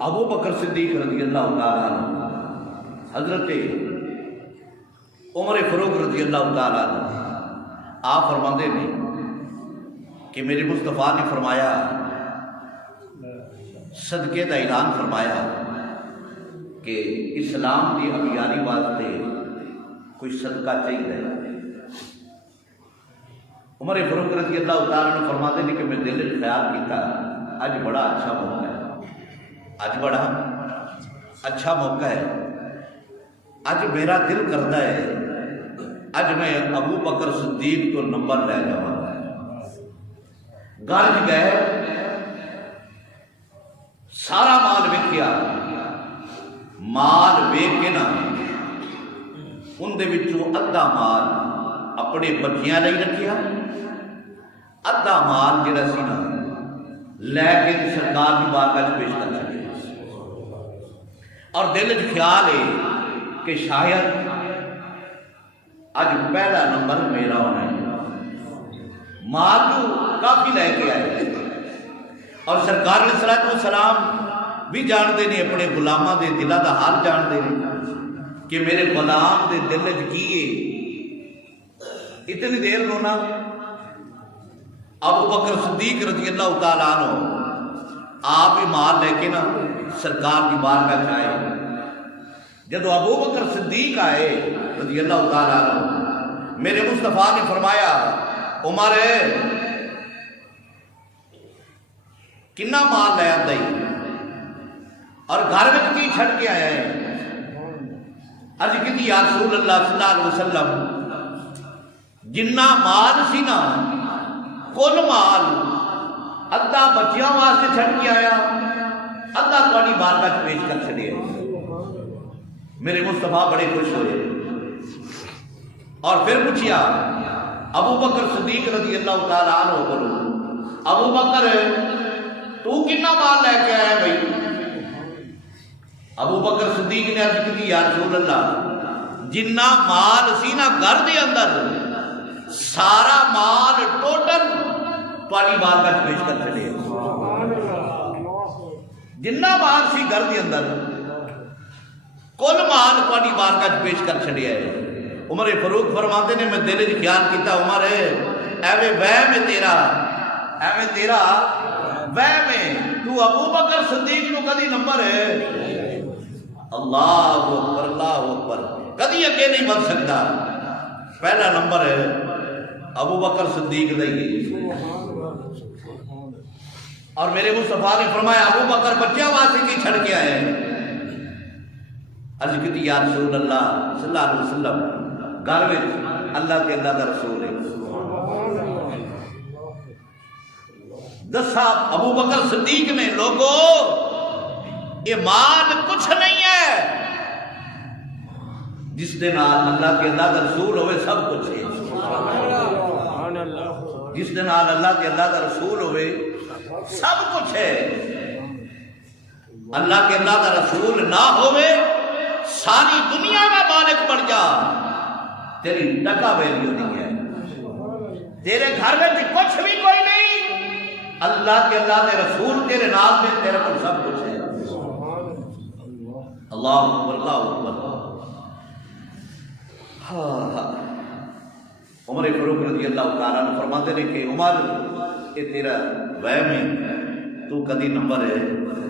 ابو بکر صدیق رضی اللہ تعالیٰ عنہ، حضرت عمر فاروق رضی اللہ تعالیٰ عنہ، آپ فرماندے نے کہ میرے مصطفیٰ نے فرمایا، صدقے دا اعلان فرمایا کہ اسلام دی ابیاری واسطے کوئی صدقہ چاہیے۔ عمر فاروق رضی اللہ تعالیٰ عنہ فرماتے ہیں کہ میں دل میں خیال کیتا اج بڑا اچھا موقع ہے، اج بڑا اچھا موقع ہے، اج میرا دل کرتا ہے اج میں ابو بکر صدیق تو نمبر لے جاؤں۔ گرج گئے، سارا مال ویکھیا، مال ویکھ کے نا ان دے وچوں ادھا مال اپنے بچیاں لئی رکھیا، ادھا مال جڑا سی نا لے کے سرکار کی بارگاہ پیش کر سکے، اور دل وچ خیال ہے کہ شاید اج پہلا نمبر میرا ہونا ہے۔ مال تو کافی لے کے آئے، اور سرکار علیہ الصلوۃ والسلام بھی جانتے ہیں، اپنے غلاماں دے دلاں دا حال جانتے ہیں کہ میرے غلام دے دل وچ کی ہے۔ اتنی دیر رونا ابو بکر صدیق رضی اللہ تعالیٰ عنہ آپ ہی مال لے کے نا سرکار کی بارگاہ میں آئے۔ جب ابو بکر صدیق آئے رضی اللہ تعالیٰ عنہ، میرے مصطفیٰ نے فرمایا، عمر کنا مال لے آتا ہی اور گھر میں کی چھڑ کے آیا ہے؟ عرض کی یا رسول اللہ صلی اللہ علیہ وسلم، جنہ مال سی نا کل مال ادھا بچیاں واسطے چھڑ کے آیا، ادھا تھوڑی بارگاہ پیش کر چھڑے۔ میرے مصطفیٰ بڑے خوش ہوئے اور پھر پوچھیا، ابو بکر صدیق رضی اللہ تعالیٰ عنہ بولو، ابو بکر تو کتنا مال لے کے آیا بھائی؟ ابو بکر صدیق نے عرض کی یا رسول اللہ، جنہ مال سی نا گھر دے اندر سارا مال ٹوٹل تھوڑی بارگاہ پیش کر چھڑے۔ جنہ مال سی گھر دے اندر کل مال تھوڑی بارگاہ پیش کر چھڑیا ہے۔ عمر فاروق فرماتے نے میں دل وچ خیال کیتا، عمر ایویں وہم ہے تیرا، ایویں تیرا وہم ہے، تو ابو بکر صدیق نو کدی نمبر ہے؟ اللہ اکبر، اللہ اکبر، کدی اگے نہیں بن سکتا، پہلا نمبر ہے ابو بکر صدیق دا ہی۔ اور میرے مصطفیٰ نے فرمایا، ابو بکر بچیاں واسطے کی چھڑ کے آئے؟ عرض کی یا رسول اللہ صلی اللہ علیہ وسلم، گھر میں اللہ کے اللہ کا رسول ہے۔ دسا ابو بکر صدیق نے، لوگو یہ مال کچھ نہیں ہے، جس دن اللہ کے اللہ کا رسول ہوئے سب کچھ ہے۔ جس دن اللہ کے اللہ کا رسول ہوئے سب کچھ ہے۔ اللہ کے اللہ کا رسول نہ ہوئے ساری دنیا کا مالک بن جا، تیری ٹکا ویلیو نہیں ہے، تیرے گھر میں کچھ بھی کوئی نہیں، اللہ کے اللہ کے رسول تیرے نام میں، تیرے پر سب کچھ ہے۔ اللہ اکبر، اللہ اکبر۔ عمر فاروق رضی اللہ تعالیٰ عنہ فرماتے ہیں کہ عمر یہ تیرا وہم ہے، تو کدی نمبر ہے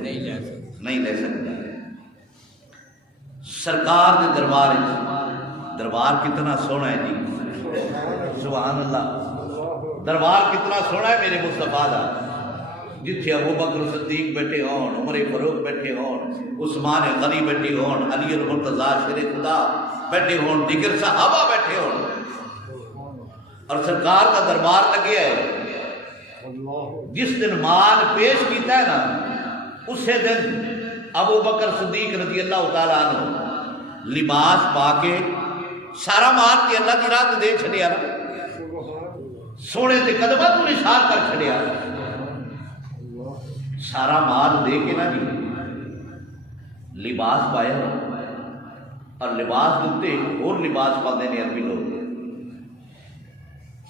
نہیں لے سکتا۔ سرکار دے دربار، دربار کتنا سونا ہے جی، سبحان اللہ، دربار کتنا سونا ہے میرے مصطفیٰ دا، جتھے ابو بکر صدیق بیٹھے ہون، عمر فاروق بیٹھے ہون، عثمان غنی بیٹھے ہون، علی المرتضیٰ شیر خدا بیٹھے ہون، دیگر صحابہ بیٹھے ہون، اور سرکار کا دربار لگیا ہے۔ جس دن مال پیش کیتا ہے نا، اسے دن ابو بکر صدیق رضی اللہ تعالیٰ عنہ لباس پا کے سارا مال کے اللہ کی راہ دے چھڑیا نا، سونے دے قدمہ تو نثار کر چھڑیا، سارا مال دے کے نا جی لباس پایا، اور لباس دیتے اور لباس پاتے ہیں عربی لوگ،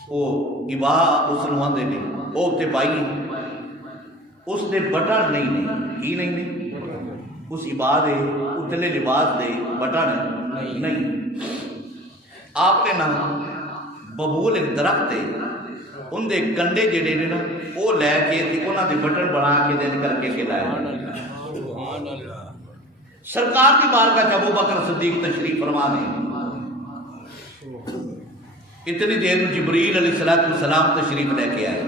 وہ عبا اس نو آندے نے، وہ تے پائی اس دے بٹن نہیں نے، کی نہیں نے، اس عباد اتلے لباس دے بٹن نہیں. آپ نے نا ببول ایک درخت ہے ان دے کنڈے جڑے نے نا وہ لے کے انہاں دے بٹن بنا کے دین کر کے لائے. سرکار کی بارگاہ ابو بکر صدیق تشریف فرما نے اتنی دیر میں جبریل علیہ السلام تشریف لے کے آئے.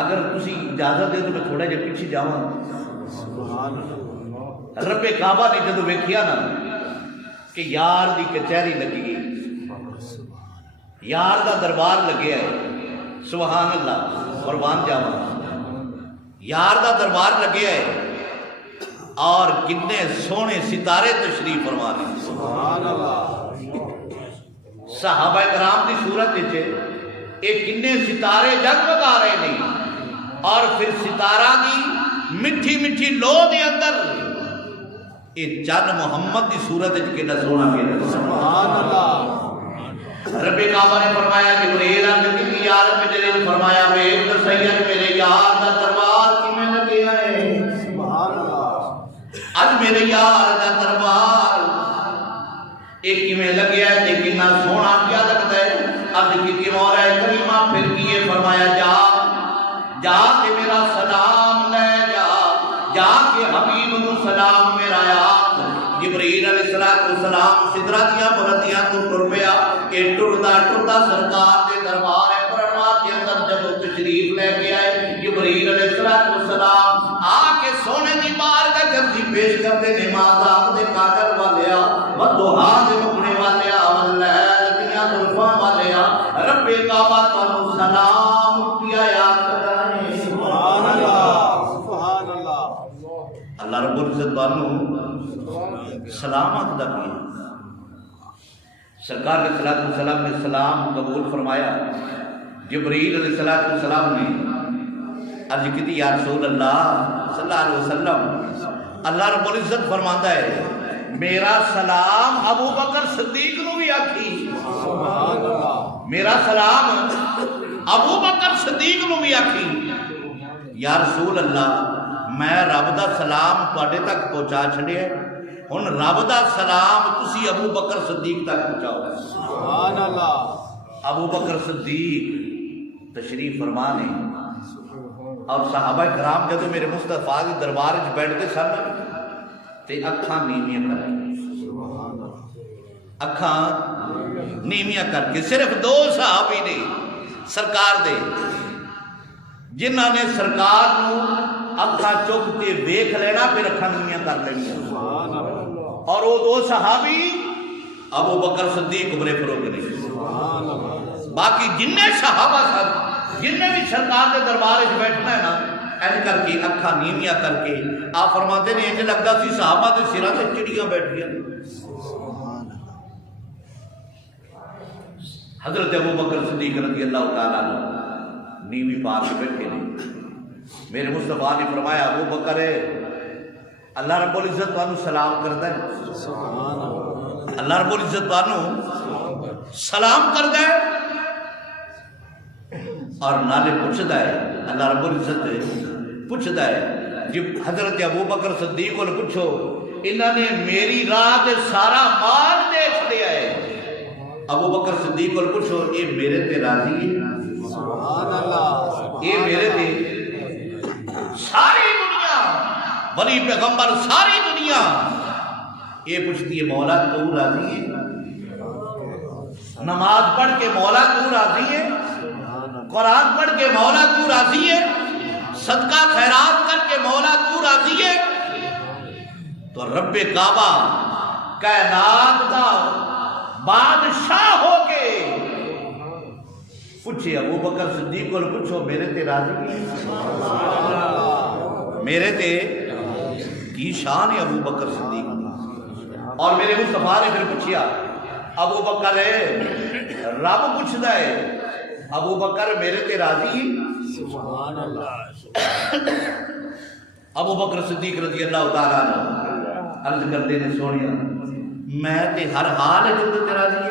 اگر تسی اجازت دے تو میں تھوڑا جہا پیچھے جاواں. رب کعبہ نے جدو ویکھیا نا کہ یار دی کچہری لگی گئی, یار دا دربار لگیا ہے, سبحان اللہ, قربان جاواں, یار دا دربار لگیا ہے اور کتنے سونے ستارے تشریف فرما رہے. سبحان اللہ. صحابہ کرام دی صورت وچ یہ کنے ستارے جگمگا رہے ہیں اور پھر ستارہ دی مٹھی مٹھی لو دے اندر یہ چند محمد دی صورت وچ کنا سونا پیا. سبحان اللہ. رب کعبہ نے فرمایا کہ جبریل کی یار میں جلیل فرمایا ویکھ سید میرے یار دا دربار کیویں لگیا ہے. سبحان اللہ. اج میرے یار دا دربار ایک کیویں لگیا ہے تے کنا سونا پیا لگدا ہے. عرض کیتی مولا کریمہ پھر کیے فرمایا جا کے میرا سلام لے جا کے حبیب نو سلام میرا یاد. جبریل علیہ السلام سدرہ دیا برتیاں تو ٹر پیا. یہ ٹرتا سرکار کے دربار پرمات کے اندر جب تشریف لے کے آئے جبریل علیہ السلام آ کے سونے دی بار کا جرسی پیش کرتے نماز آپ دے کاجل والیا ودوہا دے مکنے والیا واللیل دنیا دلفا والیا رب کعبہ تو سلام کیا یاد کرائے. سبحان اللہ. سبحان اللہ. اللہ رب العزت بانو سلامت دا کیا. سرکار علیہ السلام نے سلام قبول فرمایا. جبریل علیہ السلام نے عرض کی یا رسول اللہ صلی اللہ علیہ وسلم اللہ رب العزت فرماتا ہے میرا سلام ابو بکر صدیق نو بھی آکھی. سبحان اللہ. میرا سلام ابو بکر صدیق نو بھی آکھی. یا رسول اللہ میں رب دا سلام تواڈے تک پہنچا چھڑیا ہن رب دا سلام تسی ابو بکر صدیق تک پہنچاؤ. سبحان اللہ. ابو بکر صدیق تشریف فرما نے اور صحابہ کرام جدو میرے مصطفیٰ کے دربار وچ بیٹھتے سن تے اکھاں نیویاں کر کے اکھاں نیویاں کر کے صرف دو صحابی نے سرکار دے جنہاں نے سرکار نو اکھاں چک کے ویکھ لینا پھر اکھاں نیویاں کر لینی. اور وہ دو صحابی ابو بکر صدیق عمر فاروق نے. باقی جننے صحابہ سن جننے بھی سرکار کے دربار وچ بیٹھنا ہے نا ایسے کر کے اکھاں نیویاں کر کے آپ فرماتے ہیں انج لگتا سی صحابہ کے سراں تے چڑیاں بیٹھیاں. حضرت ابو بکر صدیق رضی اللہ تعالیٰ عنہ نیوی پا کے بیٹھے نے. میرے مصطفیٰ نے فرمایا ابو بکر اللہ رب العزت تانوں سلام کردا ہے. سبحان اللہ. اللہ رب العزت تانوں سلام کردا ہے اور نالے پوچھدا ہے. اللہ رب العزت پوچھدا ہے جب حضرت ابو بکر صدیق کو پوچھو انہوں نے میری راہ تے سارا مال دیکھ لیا ہے. ابو بکر صدیق کو پوچھو یہ میرے تے راضی ہے. سبحان اللہ. یہ میرے تے ساری دنیا ولی پیغمبر ساری دنیا یہ پوچھتی ہے مولا تو راضی ہے. نماز پڑھ کے مولا تو راضی ہے. قرآن پڑھ کے مولا تو راضی ہے. صدقہ خیرات کر کے مولا تو راضی ہے. تو رب کعبہ کائنات کا بادشاہ ہو کے پوچھے ابو بکر صدیق کو پوچھو میرے تے راضی ہے. میرے تے کی شان ہے ابو بکر صدیق. اور میرے مصطفیٰ نے پھر پوچھیا ابو بکر رب پوچھدا ہے ابو بکر میرے تے راضی. سبحان اللہ. ابو بکر صدیق رضی اللہ تعالیٰ عنہ عرض کرتے ہیں سونیا میں تے ہر حال وچ تے راضی ہوں.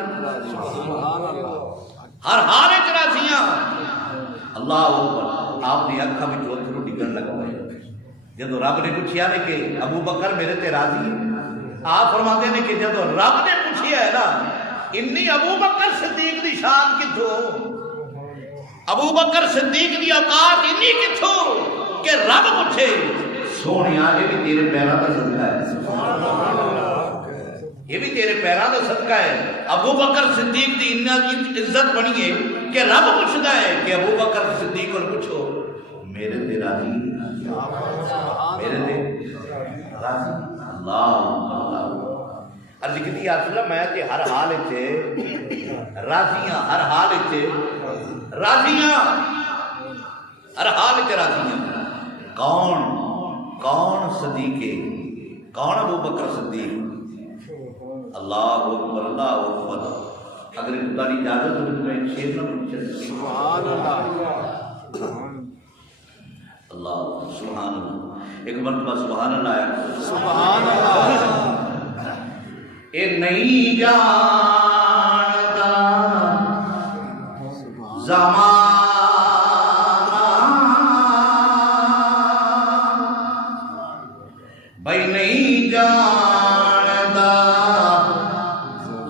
ہر حال وچ راضی ہوں. اللہ اکبر. آپ نے اکھاں وچ اتھرو بدن لگ پائے جب رب نے پوچھیا نے کہ ابو بکر میرے تے راضی ہے آپ فرماتے ہیں کہ جب رب نے پوچھیا ہے نا انی ابو بکر صدیق دی شان کتھوں ابو بکر صدیق دی اوقات انی کتھوں کہ رب پوچھے سونیا یہ بھی تیرے پیراں دا صدقہ ہے یہ بھی تیرے پیراں دا صدقہ ہے ابو بکر صدیق دی عزت بنی ہے کہ رب پوچھتا ہے کہ ابو بکر صدیق کو پوچھو میرے تے راضی میرے تے راضی اللہ عرض کی یا رسول اللہ میں تے ہر حال تے راضیاں ہر حال تے راضیاں ہر حال تے راضیاں کون کون صدیق کون ابو بکر صدیق اللہ اکبر اللہ اکبر اگر خدا کی اجازت ہو تو میں ایک شعر نہ پوچھ سبحان اللہ اللہ سبحان اللہ ایک مرتبہ سبحان اللہ آیا سبحان اللہ اے نہیں جانتا زمانہ بھائی نہیں جانتا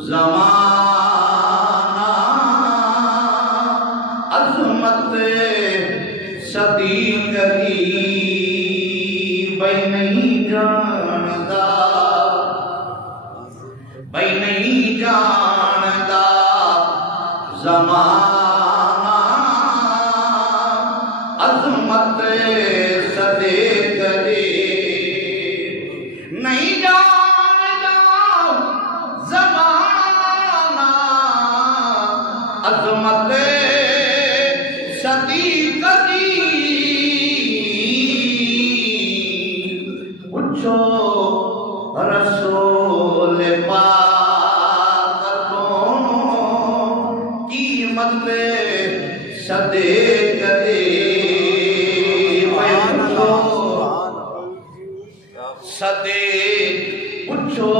زمانہ عظمت صدیق کی بھائی نہیں جانتا بھائی نہیں جانتا زمانہ عظمت صدیق کی نہیں جانتا زمانہ عظمت صدیق کی پوچھو رسول پاک کون قیمت صدیق دی پوچھو صدیق پوچھو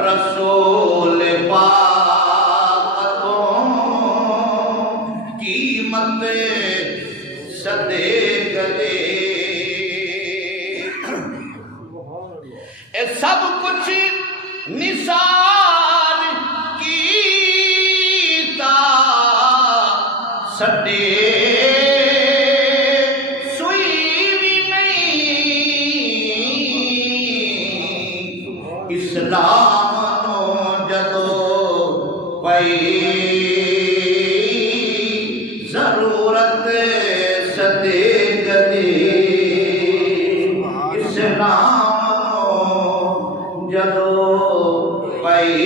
رسول پاک کون قیمت صدیق دی اے سب کچھ نثار کیتا سڈے سوئی بھی نہیں اسلام نو جدو پئی ضرورت صدیق دی اسلام جدو پئی